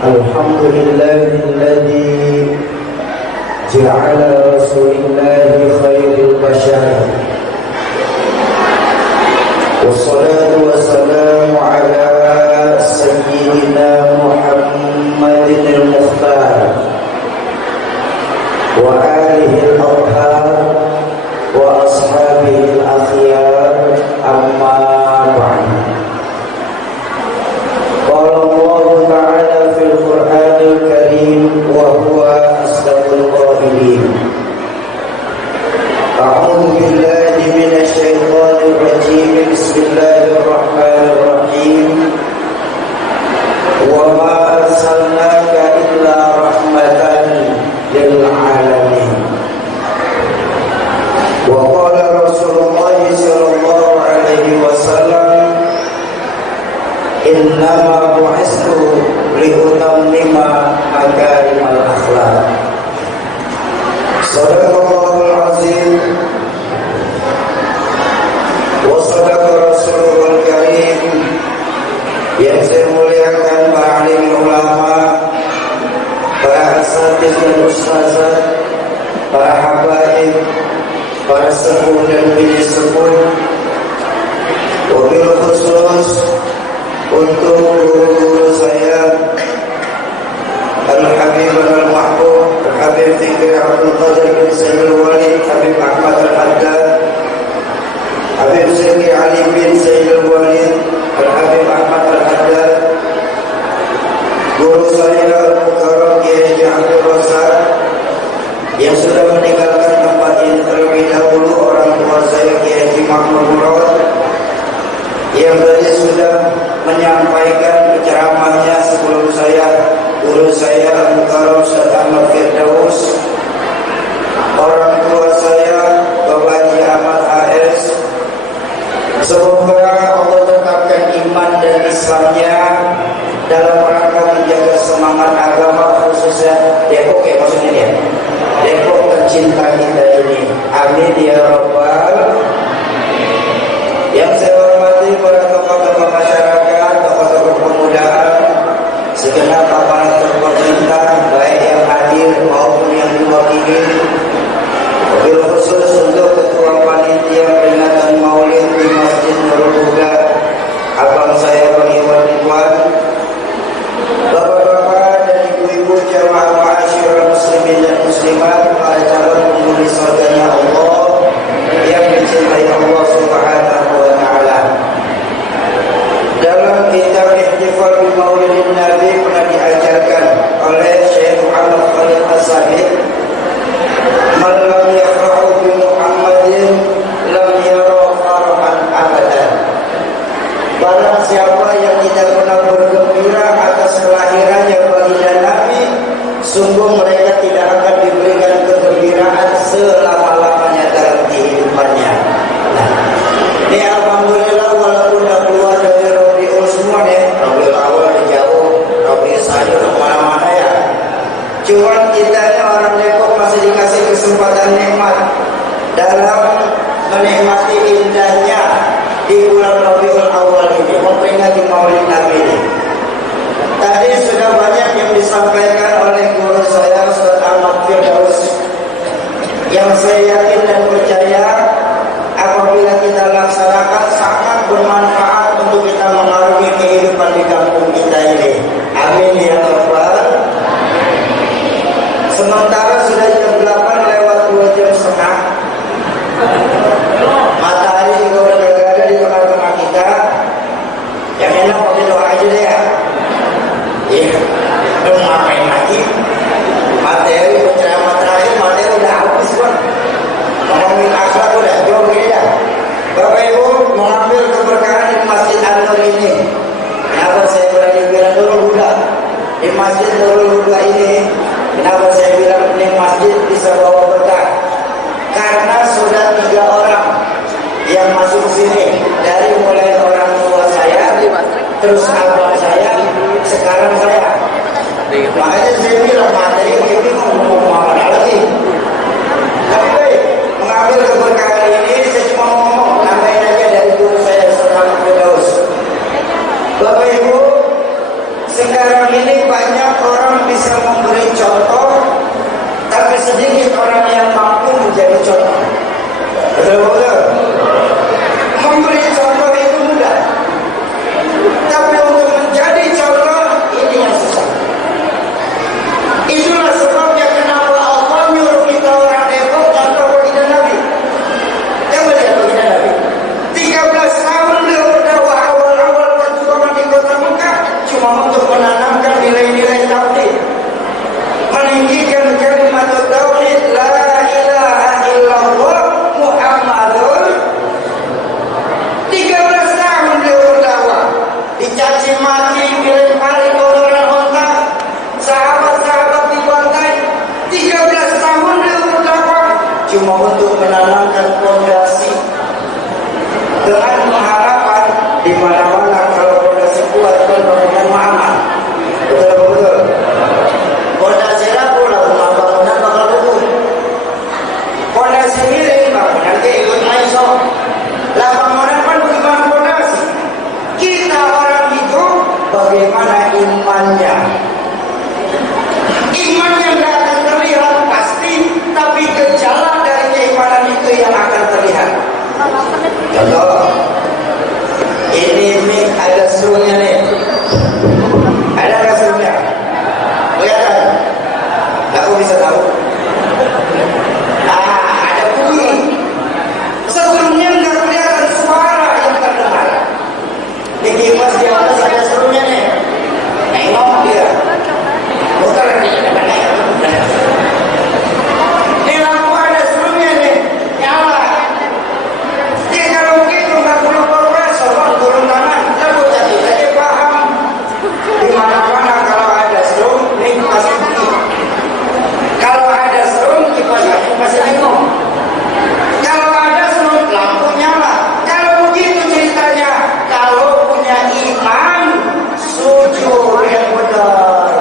الحمد لله الذي جعل رسول الله خير البشر والصلاة والسلام على سيدنا محمد المختار وآله الأطهار وأصحابه الأخيار أما بعد. قال الله تعالى في القرآن الكريم وهو أصدق القائلين: أعوذ بالله من الشيطان الرجيم بسم الله الرحمن الرحيم وما أرسلناك إلا رحمة للعالمين. وقال رسول الله صلى الله عليه وسلم: إنما بعثت لأتمم مكارم الأخلاق. صدق الله العظيم وصدق رسوله الكريم. Yang saya muliakan para alim ulama, para asatidz dan ustazah, para habaib, para sepuh dan bini sepuh, wabil khusus untuk guru-guru saya Al-Habib Al-Mahbub Al-Habib Fikri Abdul Qadir bin Sayyid Walid, Habib Ahmad Al-Haddad, Habib Zaki Ali bin Sayyid Walid, Al-Habib Ahmad Al-Haddad, guru saya Al-Mukarram Kiai Abdul Razak yang sudah meninggalkan tempat ini terlebih dahulu, orang tua saya Kiai Mahmud Murad yang tadi sudah menyampaikan ceramahnya sebelum saya, guru saya Al-Mukarram Ustaz Ahmad Firdaus, orang tua saya Bapak Haji Ahmad AS. Semoga Allah tetapkan iman dan Islamnya dalam rangka menjaga semangat agama, khususnya Depok ya, maksudnya ya, Depok tercinta kita ini. Amin ya Rabbal. Yang saya hormati para tokoh-tokoh masyarakat, tokoh-tokoh pemudaan, segenap aparatur pemerintah, baik yang hadir maupun yang diwakili. Wabil khusus untuk Ketua Panitia Peringatan Maulid di Masjid Nurul Huda, abang saya Bang Iwan Ridwan, bapak-bapak dan ibu-ibu jamaah ma'asyiral muslimin dan muslimat, para calon penghuni surganya Allah yang dicintai Allah Subhanahu wa taala. Dalam kitab Ihtifal bi Maulidin Nabi pernah diajarkan oleh Syekh Muhammad Khalid As-Sahid, "Man lam yafrahu bi Muhammadin lam yara farahan abadan." Barang siapa yang tidak pernah bergembira atas kelahirannya baginda Nabi, sungguh mereka tidak akan diberikan kegembiraan selama-lamanya dalam kehidupannya. Nah, ini alhamdulillah walaupun dah keluar dari Rabiul semua ya, Rabiul awal jauh, Rabiul Sani kemana-mana ya. Cuman kita ini orang Depok masih dikasih kesempatan nikmat dalam menikmati indahnya di bulan Rabiul Awal ini, memperingati Maulid Nabi ini. Tadi sudah banyak yang disampaikan oleh guru saya Ustaz Ahmad Firdaus, yang saya yakin dan percaya apabila kita laksanakan sangat bermanfaat untuk kita mengarungi kehidupan di kampung kita ini. Amin ya Rabbal. Sementara sudah jam 8 lewat 2 jam setengah, matahari juga udah berada di tengah-tengah kita. Yang enak pakai doa aja deh ya. Iya, udah ngapain lagi? Materi penceramah terakhir, materi udah habis kan. Ngomongin akhlak udah jauh beda. Bapak Ibu mengambil keberkahan di Masjid An-Nur ini. Kenapa saya berani bilang Nurul Huda? Di Masjid Nurul Huda ini, kenapa saya bilang ini masjid bisa bawa berkah? Karena sudah 3 orang yang masuk sini, dari mulai orang tua saya, terus abang saya, sekarang saya. Makanya saya bilang materi ini ngomong apa lagi? Tapi mengambil keberkahan ini, saya cuma ngomong, namanya aja dari guru saya Ustaz Firdaus. Bapak Ibu, sekarang ini banyak bagaimana imannya. Iman yang tidak akan terlihat pasti, tapi gejala dari keimanan itu yang akan terlihat. Contoh, ini ada serunya nih. Ada nggak serunya? Kelihatan? Aku bisa tahu. Ada bunyi. Serunya nggak kelihatan, suara yang terdengar. Di kipas di atas ada serunya nih. Nengok dia. Bukan di lampu ada serunya nih. Nyala. Jadi kalau begitu nggak perlu profesor, turun tangan. Lalu jadi paham. Di mana-mana kalau ada serum, nih pasti bunyi. Kalau ada serum, kipasnya pasti nengok. Kalau ada serum, lampu nyala. Kalau begitu ceritanya, kalau punya iman, sujud yang benar.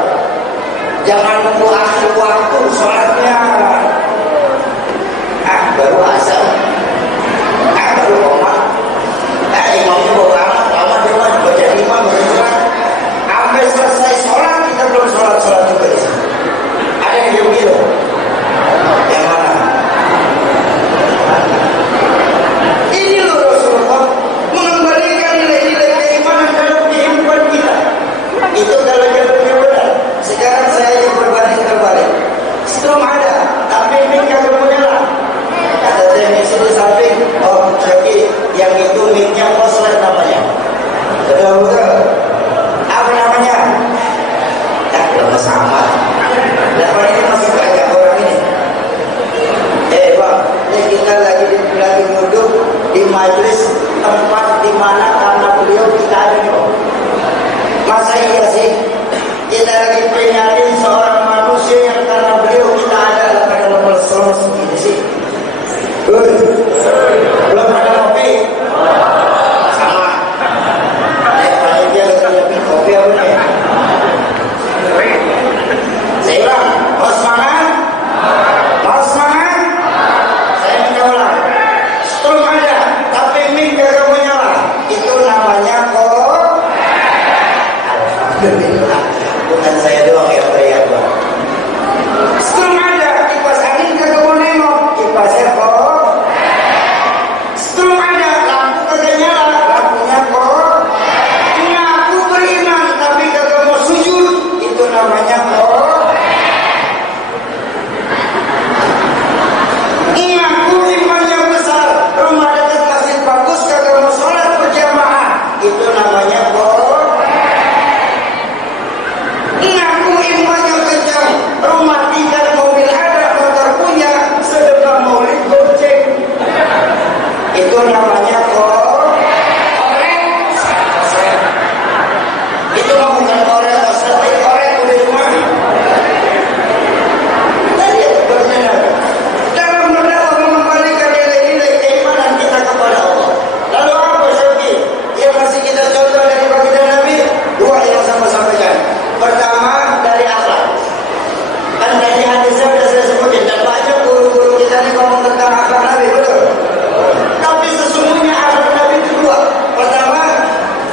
Jangan nunggu akhir waktu sholatnya. Baru asal. Baru komat. Imamnya bawa amat dia mah baca imam bersurat. Sampai selesai sholat kita belum sholat juga di sini. Ada yang begitu? Yang mana? Ini loh Rasulullah mengembalikan nilai-nilai keimanan dalam kehidupan kita. Itu kalau jalurnya benar. Sekarang saya yang berbanding terbalik. Strom ada, tapi ini kagak menyala. Kata teknisi di samping, oh jadi yang itu mic-nya koslet namanya. Betul-betul. Apa namanya? Belum sama. Lepas ini masih banyak orang ini. Bang, ini kita lagi duduk di majelis tempat di mana karena beliau kita ada nih. Masa iya sih? Kita lagi penyarin seorang manusia yang karena beliau kita ada pada level selos ini sih. Belum ada kopi? Sama. Dia lebih kopi apa nih? Saya bilang, mau semangat? Mau semangat? Saya menyolah. Strum ada, tapi mic gak menyala. Itu namanya kok. Alhamdulillah. Bukan saya doang yang teriak, Bang. Strum ada, kipas angin kagak mau nengok. Kipasnya kok. Strum ada, lampu kagak nyala. Lampunya kok. Ngaku beriman, tapi kagak mau sujud. Itu namanya kok. Ngaku iman yang besar, rumah dekat masjid bagus, kagak mau sholat berjamaah. Itu namanya kok. Ngaku iman yang kencang, rumah tinggal, mobil ada, motor punya, sedekah maulid goceng. Itu namanya kok. Korek. Itu mah bukan korek, tapi korek udah semua. Tadi benar. Dalam berdakwah mengembalikan nilai-nilai keimanan kita kepada Allah. Lalu apa Syekh? Yang masih kita contoh dari baginda Nabi, dua yang sama sampaikan. Pertama dari akhlak. Kan tadi hadisnya sudah saya sebutin dan banyak guru-guru kita ini ngomong tentang akhlak Nabi, betul? Tapi sesungguhnya akhlak Nabi itu dua. Pertama,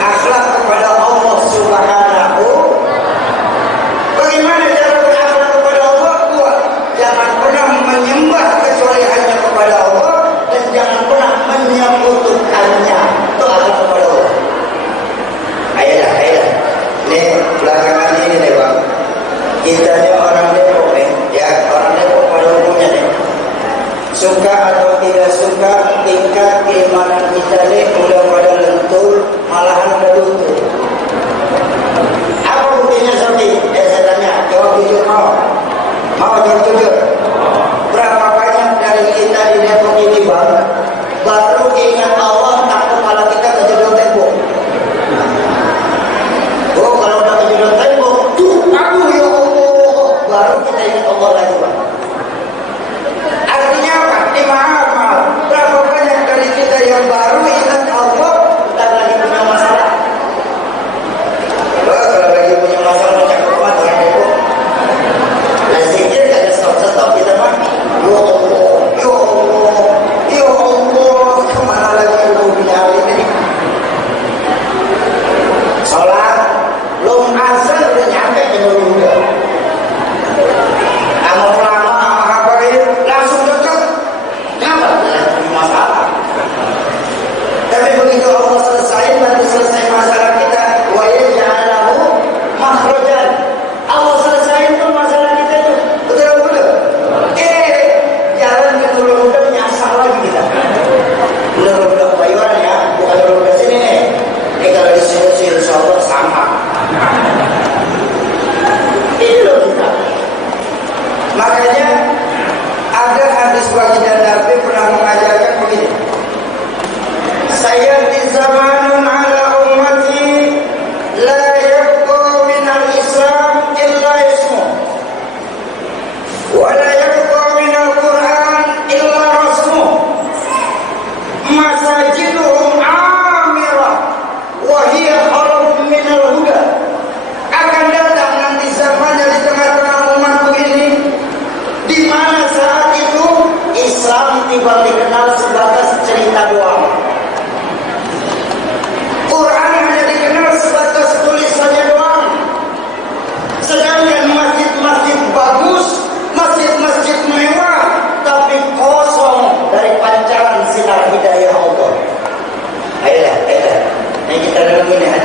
akhlak kepada Allah Subhanahu. Bagaimana cara berakhlak kepada Allah? Dua. Jangan pernah menyembah kecuali hanya kepada Allah dan jangan pernah menyekutukannya. Itu akhlak kepada Allah. Ayolah. Ini belakangan ini nih Bang. Kita ini orang Depok nih, ya orang Depok pada umumnya nih. Suka atau tidak suka, tingkat keimanan kita nih udah pada lentur, malahan udah luntur. Apa buktinya Sofi? Saya tanya, jawab jujur mau? Mau jawab jujur? Berapa banyak dari kita di Depok ini Bang, baru ingat Allah, tak kepala kita kejedot tembok. Oh, kalau udah kejedot tembok, tuh, aduh ya Allah,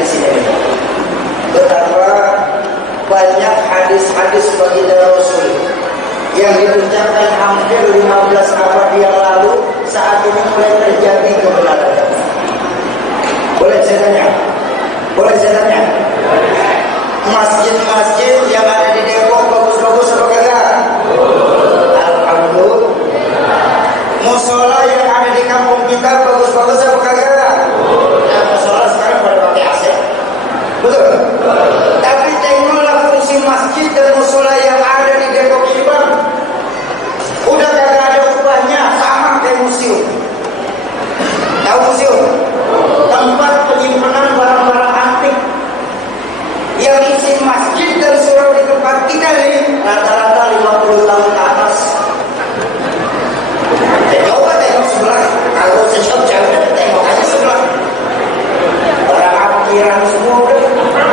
hadis ini. Betapa banyak hadis-hadis baginda Rasul yang diucapkan hampir 15 abad yang lalu, saat ini mulai terjadi kebenaran. Boleh saya tanya? Boleh saya tanya? Masjid-masjid yang ada di Depok bagus-bagus apa kagak? Alhamdulillah. Musola yang ada di kampung kita bagus-bagus apa kagak? Ya, musola sekarang pada pakai AC. Betul? Tapi tengoklah fungsi masjid dan musola yang ada di Depok ini, Bang. Udah kagak ada ubahnya, sama kayak museum. Tahu museum? Tempat penyimpanan barang-barang antik. Yang isi masjid dan surau di tempat kita ini rata-rata 50 tahun ke atas. Coba tengok sebelah. Kalau sesok jangan tengok aja sebelah. Barang amkiran semua udah.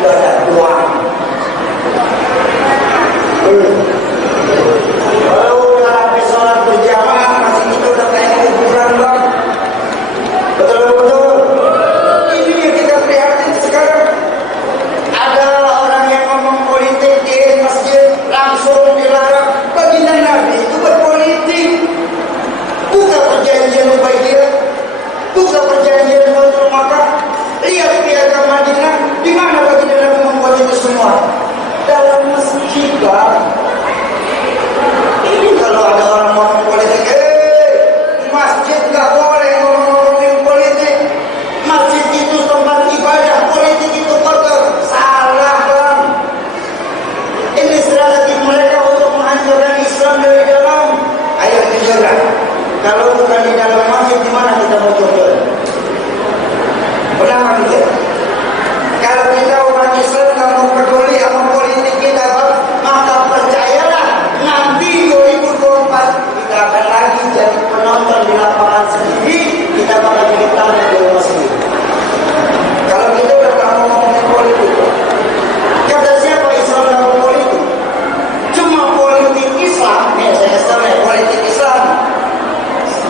ibadah doang. Kalau udah habis sholat berjamaah masih kita udah kayak kuburan bang. Betul-betul. Ini yang kita prihatin sekarang. Ada orang yang ngomong politik di masjid langsung dilarang. Baginda Nabi itu berpolitik. Bukan perjanjian Ubaidiyah, bukan perjanjian Baitul Makkah. Lihat piagam Madinah, di mana baginda Nabi membuat itu semua? Dalam masjid bang. Ini kalau ada orang ngomong politik, di masjid nggak boleh ngomongin politik. Masjid itu tempat ibadah, politik itu kotor. Salah bang. Ini strategi mereka untuk menghancurkan Islam dari dalam. Ayo tunjukkan. Kalau bukan di dalam masjid, di mana kita mau jujur? Pernah kita? Kalau kita umat Islam nggak mau peduli sama politik kita, maka percayalah nanti 2024 kita akan lagi jadi penonton di lapangan sendiri. Kita bakal jadi tamu di masjid. Kalau kita udah nggak mau ngomongin politik, kata siapa Islam nggak mau politik? Cuma politik Islam, saya salah politik Islam.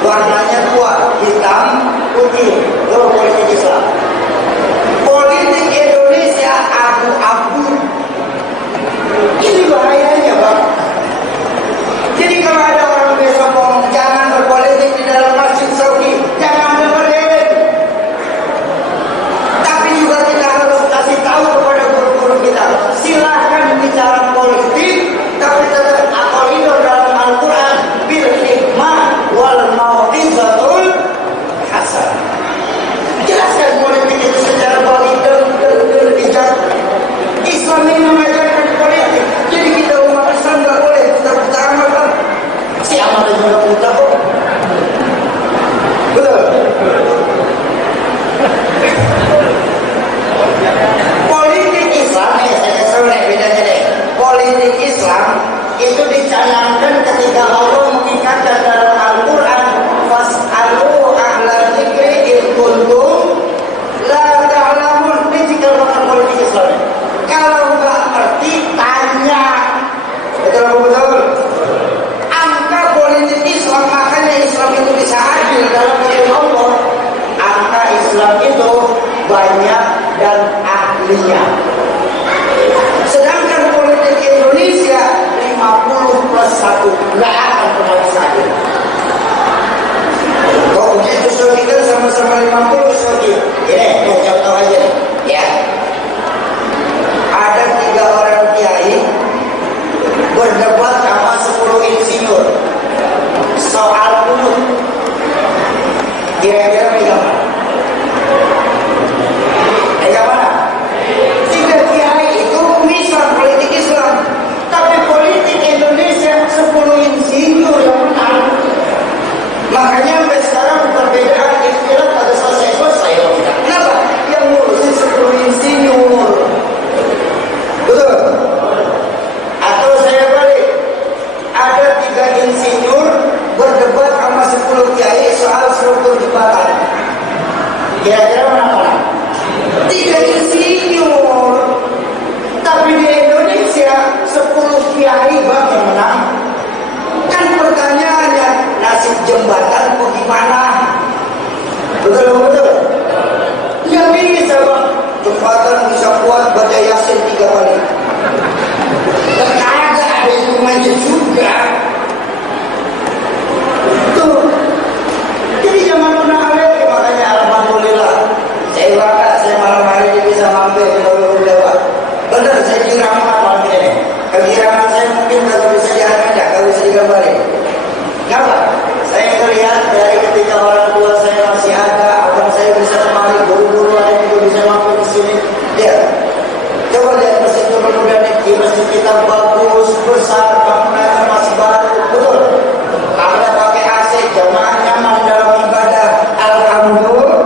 Warnanya dua, hitam, putih. Itu politik Islam. Politik Indonesia abu-abu. Ini bahayanya bang. Jadi kalau ada orang besok ngomong jangan berpolitik di dalam masjid Saudi, jangan dengerin. Tapi juga kita harus kasih tahu kepada guru-guru kita, silahkan bicara politik, tapi tetap aqaidah dalam Al-Quran bil hikmah wal mau'izatul hasanah. Jelaskan politik itu secara baik dan bijak. Islam ini mengajarkan politik. Jadi kita umat Islam nggak boleh putar-putar amat bang. Si amat juga putar kok. Betul. Politik Islam saya sore bedanya deh. Politik Islam itu dicanangkan ketika Allah mengingatkan dalam Al-Quran, fas'alu ahlal dzikri in kuntum la ta'lamun. Ini jika bukan politik Islam. Kalau nggak ngerti tanya. Betul. Angka politik Islam, makanya Islam itu bisa adil dalam hukum Allah. Angka Islam itu banyak dan ahlinya. Sedangkan politik Indonesia 50+1 nggak akan pernah bisa adil. Kalau begitu Saudi kan sama-sama 50 Saudi. Ini contoh aja ya. Ada 3 orang kiai berdebat sama 10 insinyur soal kunut. Kira-kira pegang mana? Pegang mana? 3 kiai itu Islam, politik Islam. Tapi politik Indonesia 10 insinyur yang menang. Makanya sampai sekarang perbedaan istilah pada selesai. Kenapa? Yang ngurusin 10 insinyur. Betul? Atau saya balik, ada 3 insinyur berdebat sama 10 kiai soal struktur jembatan. Kira-kira mana? 3 insinyur. Tapi di Indonesia 10 kiai bang yang menang. Kan pertanyaannya, nasib jembatan bagaimana? Betul. Ya bisa bang, jembatan bisa kuat baca Yasin 3 kali. Dan ada instrumennya juga. Tuh. Jadi zaman pernah ada, makanya alhamdulillah. Saya bangga, saya malam hari ini bisa mampir ke Pulau Jawa. Benar, saya diramat malam ini. Kekiraman saya mungkin kalau bisa diangkat, kalau bisa digambarin. Kenapa? Saya melihat dari ketika orang tua saya masih ada, abang saya bisa kemari, guru-guru ada yang juga bisa mampir ke sini. Lihat, coba lihat masjid Nurul Huda, masjid kita bagus, besar, bangunannya masih baru, betul. Ada pakai AC, jamaah nyaman dalam ibadah. Alhamdulillah.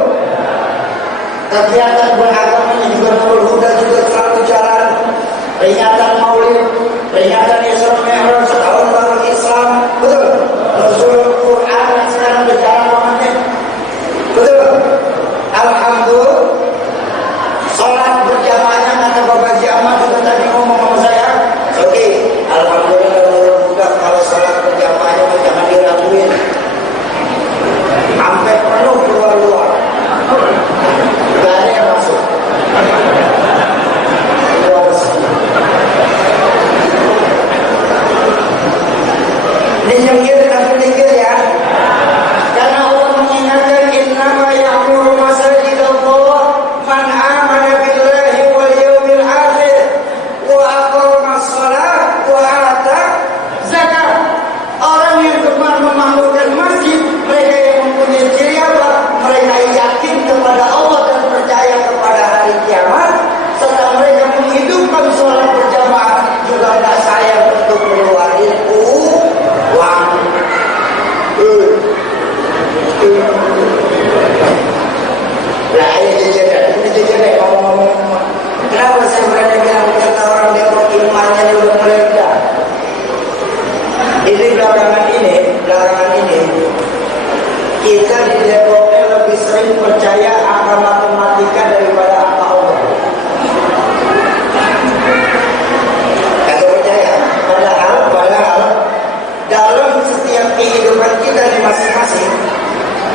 Kegiatan beragama juga Nurul Huda juga selalu jalan. Peringatan Maulid, peringatan Isra Mi'raj, setahun baru Islam, betul. Nuzul Quran yang sekarang berjalan momennya, betul. Alhamdulillah. Sholat berjamaahnya kata Kenapa saya berani bilang kata orang Depok imannya udah mereda? Ini belakangan ini kita di Depoknya lebih sering percaya angka matematika daripada angka Allah. Kagak percaya. Padahal dalam setiap kehidupan kita di masing-masing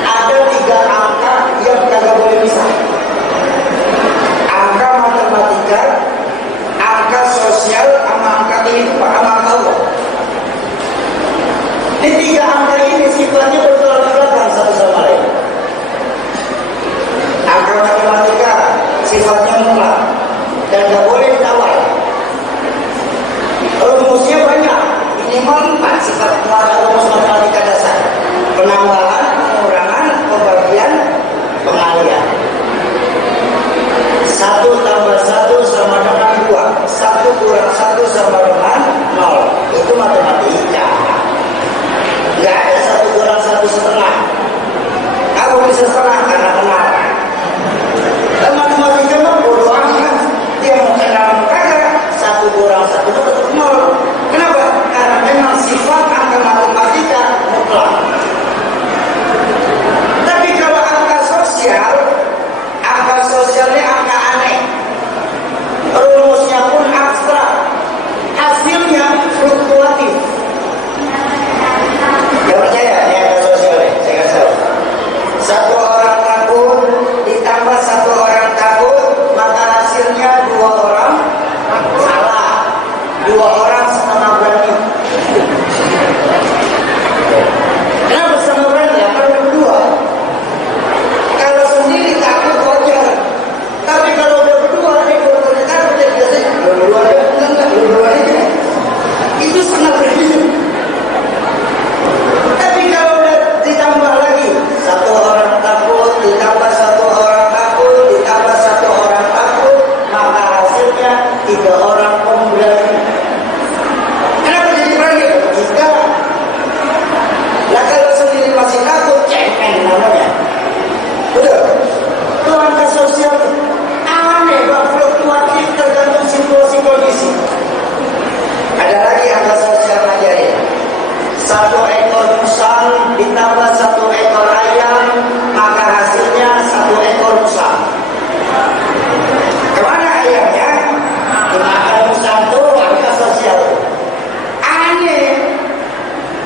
ada 3 angka yang kagak boleh bisa. Angka matematika, angka sosial, sama angka kehidupan, sama angka Allah. Di 3 angka ini sifatnya bertolak belakang satu sama lain. Angka matematika sifatnya mutlak dan tidak boleh ditawar. Rumusnya banyak, minimal 4 sifat rumus matematika dasar: penambahan, pengurangan, pembagian, pengalihan. 1 tambah 1 sama dengan 2, 1 kurang 1 sama dengan 0. Itu matematika. Nggak ada 1 kurang 1 setengah. Kamu bisa setengah karena kenal. Dan matematika mah bodoh amat. Dia mau kenal kagak 1 kurang 1 itu tetap 0. Kenapa? Karena memang sifat angka matematika mutlak. Tapi kalau angka sosialnya angka aneh. Rumusnya pun abstrak. Hasilnya fluktuatif. Ya percaya ini angka sosialnya, saya kasih tahu. 1 orang takut ditambah 1 orang takut, maka hasilnya 2 orang salah, 2 orang setengah berani. Kenapa setengah berani? Ya kalau berdua. Kalau sendiri takut wajar. Tapi kalau udah berdua, dia berdua takut ya biasanya berdua ya, berdua aja. Itu setengah berani. Tapi kalau udah ditambah lagi 1 orang takut, ditambah 1 orang takut, ditambah 1 orang takut, maka hasilnya 3 orang pemberani. Kenapa jadi berani? Kita. Nah kalau sendiri masih takut, cemen namanya. Betul. Itu angka sosial aneh, fluktuatif tergantung situasi kondisi. Ada lagi angka sosial ajarin. 1 ekor musang ditambah 1 ekor ayam, maka hasilnya 1 ekor musang. Kemana ayamnya? Dimakan musang itu angka sosial. Aneh.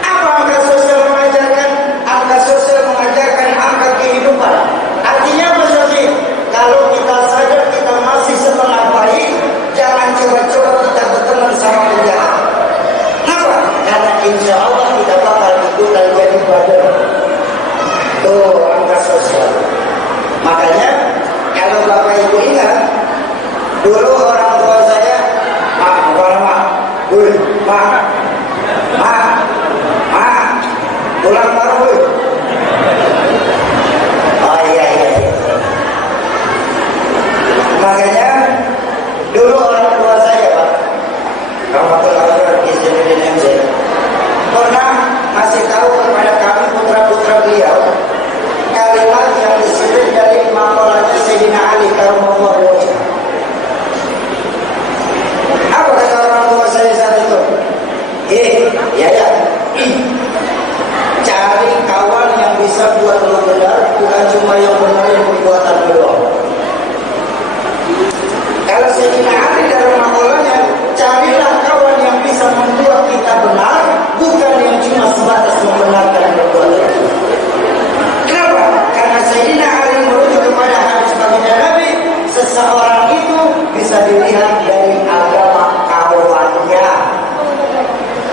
Apa angka sosial mengajarkan? Angka sosial mengajarkan angka kehidupan. Artinya apa sih? Kalau kita sadar kita masih setengah baik, jangan coba-coba kita berteman sama penjahat. Kenapa? Karena insya Allah kita bakal ikutan jadi badar. Tuh angka sosial. Makanya kalau Bapak Ibu ingat, dulu orang tua saya, pulang baru bu. Oh iya. Makanya dulu orang tua saya Pak, rahmatullahi di sini MC, pernah masih tahu kepada kami putra-putra beliau kalimat yang disebut dari maqalahnya Sayyidina Ali karramallahu wajhahu. Apa kata orang tua saya saat itu? Ya. Cari kawan yang bisa buat lo benar, bukan cuma yang benar yang perbuatan doang. Kalau Sayyidina Ali dalam maqalahnya, carilah kawan yang bisa membuat kita benar, bukan yang cuma sebatas membenarkan perbuatan. Kenapa? Karena Sayyidina Ali merujuk kepada hadis baginda Nabi, seseorang itu bisa dilihat dari agama kawannya.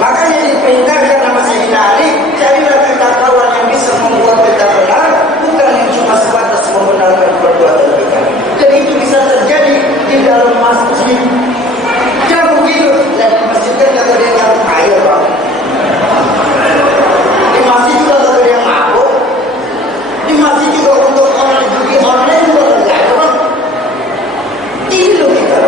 Makanya diperintahkan nama Sayyidina Ali, carilah kita kawan yang bisa membuat kita benar, bukan yang cuma sebatas membenarkan perbuatan kita. Dan itu bisa terjadi di dalam masjid. Jangan begitu. Dan masjid kan kata dia yang kaya Bang. Di masjid juga kata dia yang mabuk. Di masjid juga untuk orang judi online juga enggak ada Bang. Ini loh kita.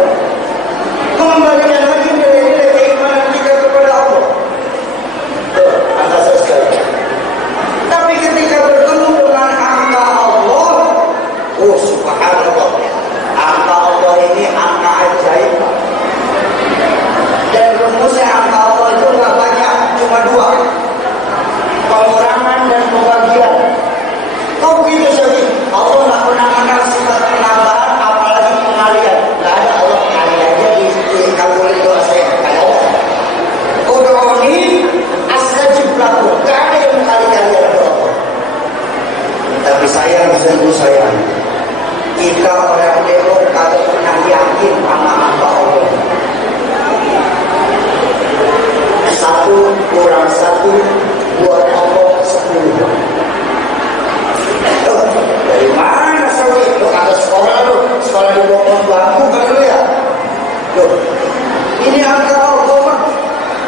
Loh, ini angka Allah.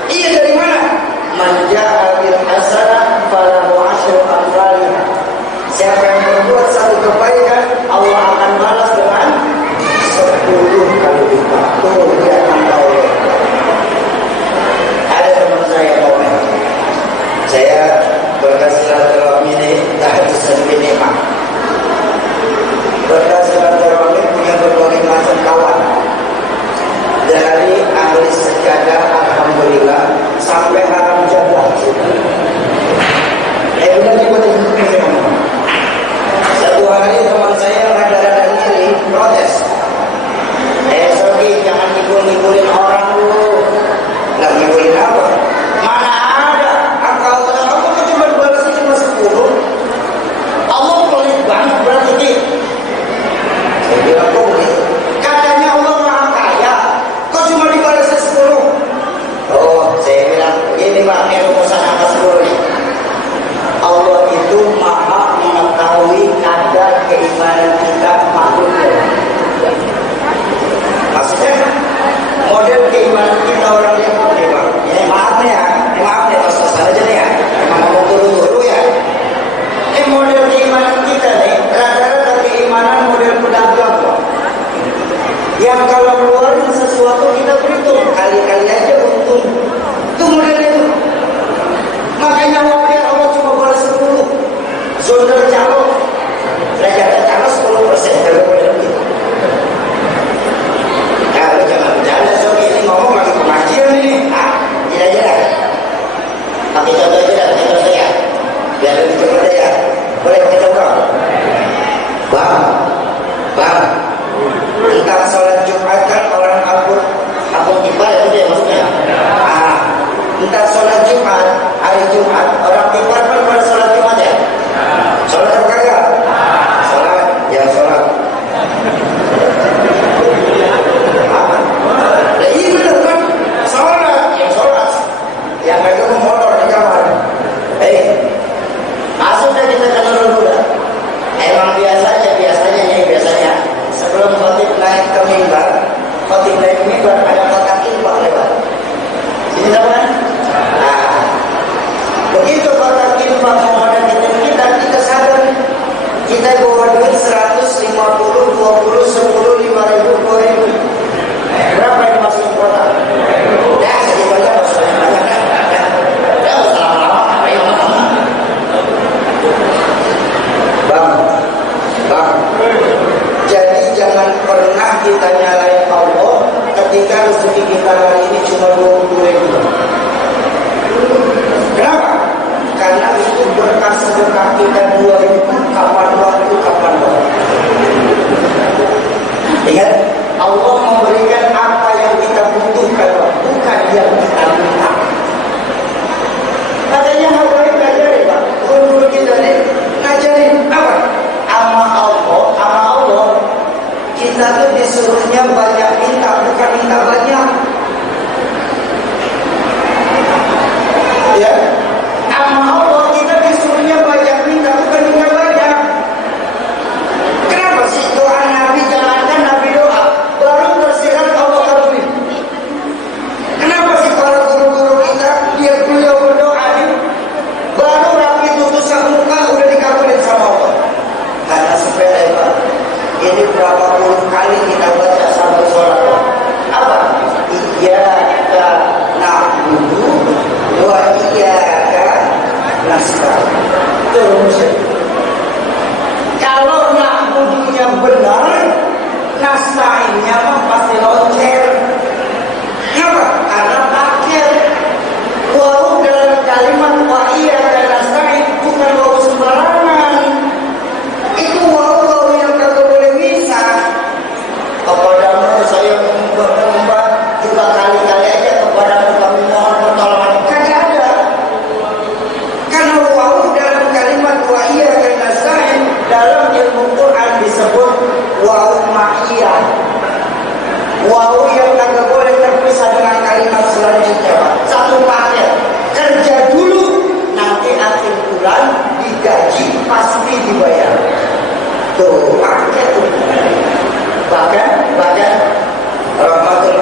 Iya, dari mana? Man ja'a bil hasanah falahu asyru amsalihha. Siapa yang berbuat satu kebaikan, Allah akan balas dengan 10 kali lipat. Tuh, dia akan tahu. Ada teman saya komen, saya berkasilaturahmi ini tahaddusan bi nikmah. Berkasilaturahmi punya berbagai macam kawan. Dari ahli sejadah, alhamdulillah, sampai haram jadah. Benar juga ini. Satu hari teman saya rada-rada ngiri, protes. Sogi, jangan ngibul-ngibulin orang dulu. Lah ngibulin apa? Mana ada? Akal tenang, aku kan cuma balasnya cuma 10. Allah pelit banget berarti. Saya bilang kok begitu? Katanya Allah maha kaya, kok cuma dibalasnya 10? Oh, saya bilang, ini Pak, ini rumusan angka 10 nih. Allah itu maha mengetahui kadar keimanan kita makhluknya. Maksudnya model keimanan kita orang yang boleh Bang. Ini maaf ya, pas-pasan aja nih ya. Emang ngomong dulu ya. Ini model keimanan kita nih, rata-rata keimanan model pedagang Bang. Yang kalau keluarin sesuatu kita berhitung, kali-kali aja untung. Itu modelnya itu. Makanya Allah cuma balas 10. Zonder calon, belajar calon 10%, kalau boleh lebih. Nah, lu jangan bercanda, Sogi, ini ngomong lagi pengajian ini. Tidak aja lah. Pakai contoh aja lah, pakai contoh ya. Biar lebih cepat ya. Boleh pakai contoh? Bang. Tentang sholat Jumat kan orang abun kipar itu dia maksudnya. Tentang sholat Jumat, hari Jumat, orang kipar kan pada sholat Jumat ya? Sholat apa kagak? Sholat, ya sholat. Nah, iya bener kan? Sholat. Yang mereka motor di kamar. Masuk dah kita ke dulu dah. Emang biasanya sebelum khotib naik ke mimbar, ada kotak infak lewat. Ini tahu kan? Nah, begitu kotak infak mau ada di kita sadar kita bawa duit 100, 50, 20, 10, 5.000, 2.000. Berapa yang masuk kotak? Ya, sedikit aja maksudnya banyak. Ya, lama-lama, ayo lama. Bang. Jadi jangan pernah kita nyalain Allah ketika rezeki kita hari ini cuma 20.000. Kenapa? Karena itu berkah sedekah kita 2.000 kapan waktu. Ingat, Allah memberikan apa yang kita butuhkan, bukan yang kita minta. Katanya Hawaii ngajarin Pak, guru kita nih ngajarin apa? Ama Allah kita tuh disuruhnya banyak minta, bukan minta banyak. Ya, ama Allah kita disuruhnya banyak minta, bukan minta banyak. Kenapa sih doa Nabi, jangankan Nabi doa, baru tersirat Allah kabulin. Kenapa sih para guru-guru kita beliau berdoa nih, baru rapi tutup muka udah dikabulin sama Allah? Karena sepele Pak. Ini berapa puluh kali kita baca sampai sholat apa? Iyyaka na'budu wa iyyaka nasta'in. Terus kalau na'budunya benar, nasta'innya pasti loncer. Kenapa? Karena akhir wawu dalam kalimat wa iyyaka nasta'in bukan wawu sembarangan. Itu wawu yang kagak boleh bisa. Kepadamu saya menyembah, juga kali-kali aja kepadamu kami mohon pertolongan. Kagak ada. Karena wawu dalam kalimat wa iyyaka nasta'in dalam ilmu Quran disebut wawu ma'iyah. Wawu yang kagak boleh terpisah dengan kalimat selanjutnya. Satu paket. Kerja dulu, nanti akhir bulan digaji pasti dibayar. Tuh paket tuh. Bahkan Rahmatul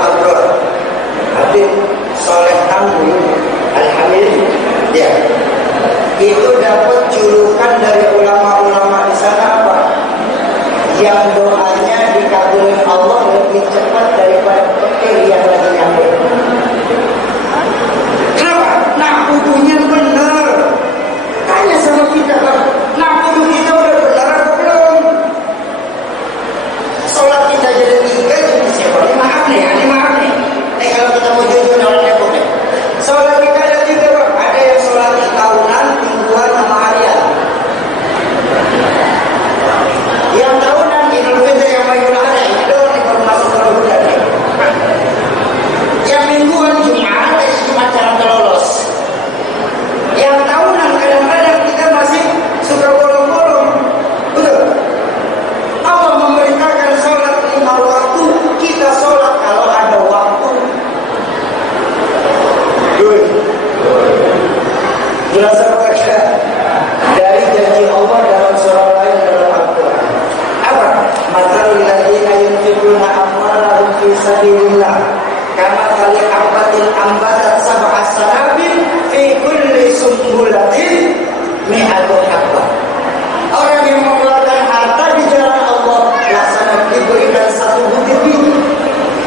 sabilillah. Kama kali ambatin ambatat sab'a sanabil fi kulli sumbulatin mi'atu habah. Orang yang mengeluarkan harta di jalan Allah laksana diberikan satu butir biji.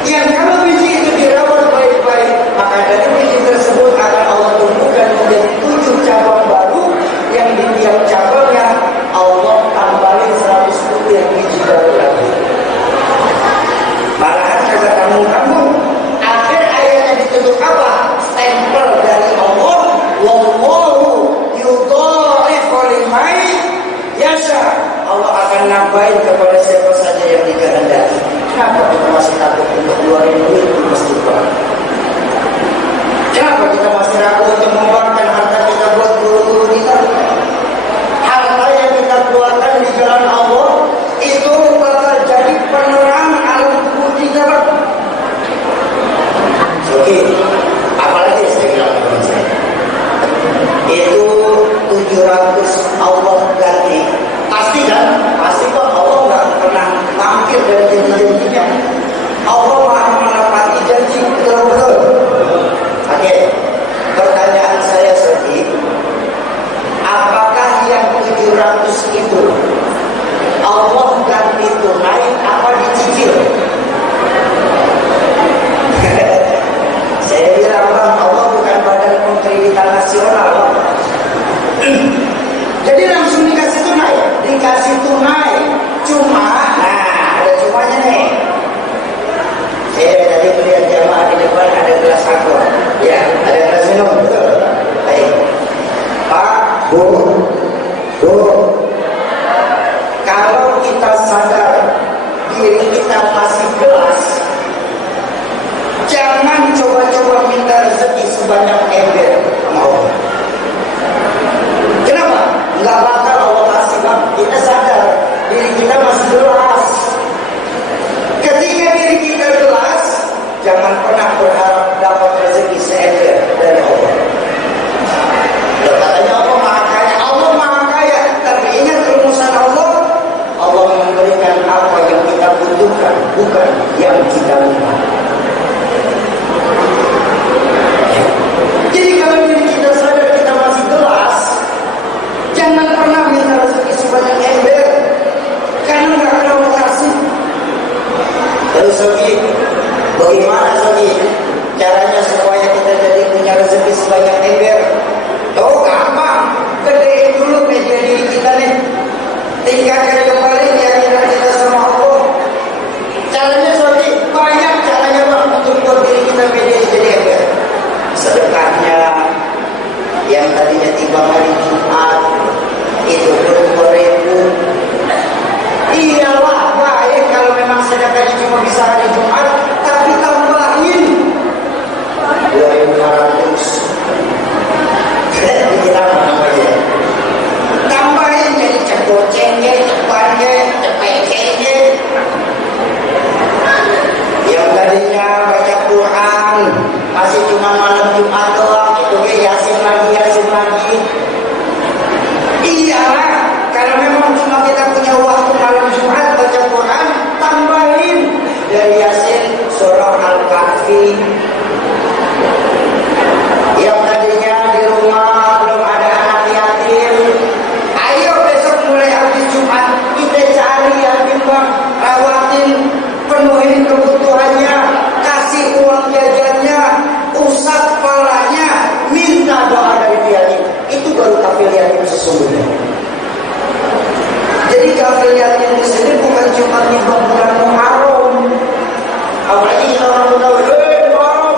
Yang kalau biji itu dirawat baik-baik, maka dari biji tersebut akan Allah tumbuhkan menjadi 7 cabang baru yang di tiap cabangnya Allah tambahin 100 butir biji baru lagi. Malahan kata kampung-kampung, akhir ayatnya ditutup apa? Stempel dari Allah, wallahu yudha'ifu liman yasha. Allah akan nambahin kepada siapa saja yang dikehendaki. Kenapa kita masih takut untuk keluarin duit di masjid? Kenapa kita masih ragu untuk mengeluarkan harta kita buat guru-guru kita? Harta yang kita keluarkan di jalan Allah itu bakal jadi penerang alam kubur kita. Oke, apalagi saya bilang kepada saya, itu 700 Allah ganti. Pasti kan? Pasti kok Allah nggak pernah tampil dari janji-janjinya. Allah maha menepati janji, betul-betul. Oke, pertanyaan saya sedih, apakah yang 700 itu Allah ganti tunai apa dicicil? Saya bilang bang, Allah bukan badan pengkreditan nasional. Jadi langsung dikasih tunai, cuma, nah ada cumanya nih. Saya tadi melihat jamaah di depan ada gelas aqua, ya ada gelas minum, betul. Baik, Pak, Bu, kalau kita sadar diri kita masih gelas, jangan coba-coba minta rezeki sebanyak ember sama Allah. Kenapa? Enggak bakal Allah kasih, bang. Kita sadar diri kita masih gelas. Ketika diri kita gelas, jangan pernah berharap dapat rezeki seember dari Allah. Loh, katanya Allah maha kaya. Allah maha kaya, tapi ingat rumusan Allah. Allah memberikan apa yang kita butuhkan, bukan yang kita minta. Jadi kalau diri kita sadar kita masih gelas, jangan pernah minta rezeki sebanyak ember, karena nggak akan Allah kasih. Terus lagi, bagaimana lagi caranya supaya kita jadi punya rezeki sebanyak ember? Oh gampang, gedein dulu media diri kita nih, tingkatkan kembali keyakinan kita sama Allah. Caranya lagi banyak caranya bang untuk buat diri kita media jadi ember. Sedekahnya yang tadinya 3 hari Jumat itu pun 2.000. Iyalah baik kalau memang sedekahnya cuma bisa hari Jumat, tapi tambahin 2.500. Jadi namanya tambahin jadi cekocengnya, cepatnya, cepeknya. Yang tadinya baca Quran masih cuma malam Jumat doang, itu Yasin lagi. Iyalah, kalau memang cuma kita punya waktu malam Jumat baca Quran, tambahin dari Yasin surah Al-Kahfi. Yang tadinya di rumah belum ada anak yatim, ayo besok mulai habis Jumat kita cari yatim bang, rawatin, penuhin kebutuhannya, kasih uang jajannya, usap kepalanya, minta doa dari dia. Itu baru kafir yatim sesungguhnya. Jadi kafir yatim di sini bukan cuma di bulan Muharram. Apalagi orang tahu, Muharram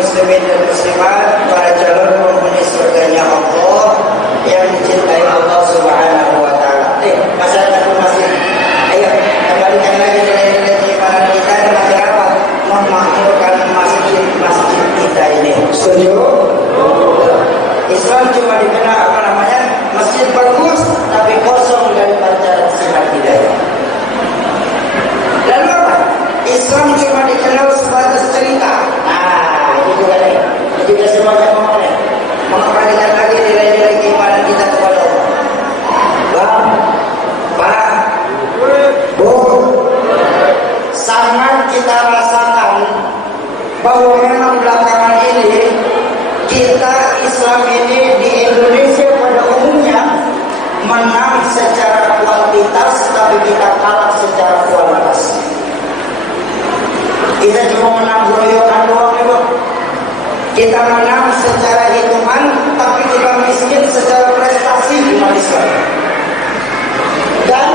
muslimin dan muslimat, para calon penghuni surganya Allah yang dicintai Allah Subhanahu wa taala. Masyarakat masih ayo kembalikan lagi nilai-nilai keimanan kita dan masyarakat memakmurkan masjid kita ini. Setuju? Islam cuma dikenal masjid bagus tapi kosong dari pancaran sinar hidayah. Lalu apa? Islam cuma dikenal sebatas cerita. Nah, itu juga nih. Itu juga semuanya mengembalikan lagi nilai-nilai keimanan kita kepada Allah. Bang, Pak, Bu, sangat kita rasakan bahwa memang belakangan ini kita Islam ini di Indonesia pada umumnya menang secara kuantitas tapi kita kalah secara kualitas. Kita cuma menang geroyokan doang ya Bang. Kita menang secara hitungan tapi kita miskin secara prestasi di Malaysia. Dan